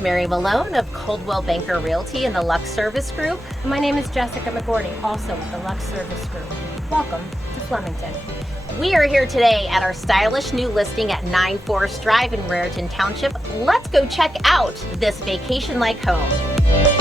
is Mary Malone of Coldwell Banker Realty and the Lux Service Group. My name is Jessica McGordy, also with the Lux Service Group. Welcome to Flemington. We are here today at our stylish new listing at 9 Forest Drive in Raritan Township. Let's go check out this vacation-like home.